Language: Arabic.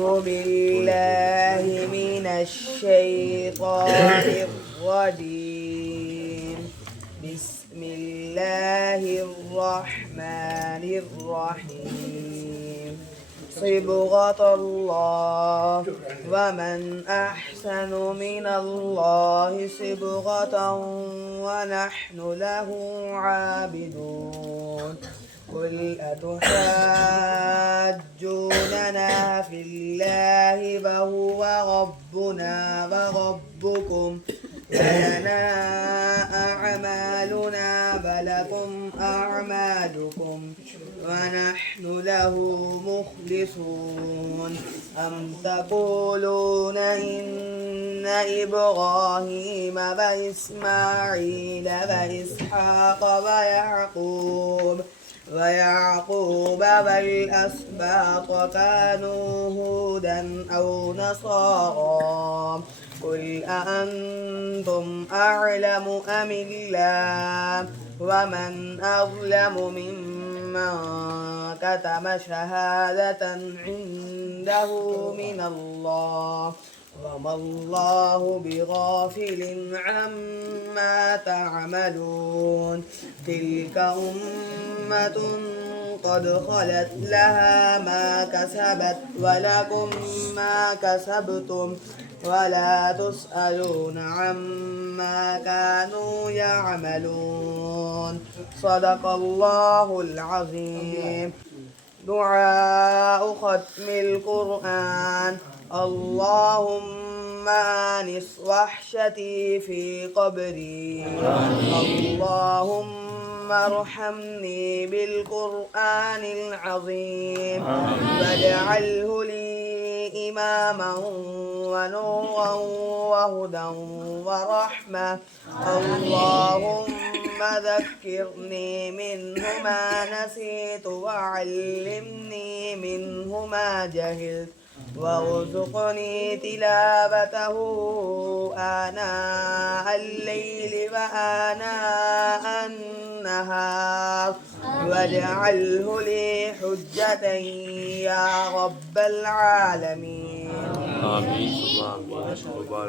بالله من الشيطان الرجيم. بسم الله الرحمن الرحيم. صبغة الله ومن أحسن من الله صبغة ونحن له عابدون. قل أتحاجوننا في الله وهو ربنا وربكم ولنا أعمالنا ولكم أعمالكم ونحن له مخلصون. أم تقولون إن إبراهيم وإسماعيل وإسحاق ويعقوب والأسباط كانوا هودا أو نصارى. قل أأنتم أعلم أم الله؟ ومن أظلم ممن كتم شهادة عنده من الله وما الله بغافل عما تعملون. تلك أمة قد خلت لها ما كسبت ولكم ما كسبتم ولا تسألون عما كانوا يعملون. صدق الله العظيم. دعاء ختم القرآن. اللهم آنس وحشتي في قبري. اللهم ارحمني بالقرآن العظيم واجعله لي إماما ونورا وهدى ورحمة. اللهم ذكرني منه ما نسيت وعلمني منه ما جهلت وارزقني تلاوته آناء الليل وآناء النهار واجعله لي حجة يا رب العالمين. آمين. ما شاء الله.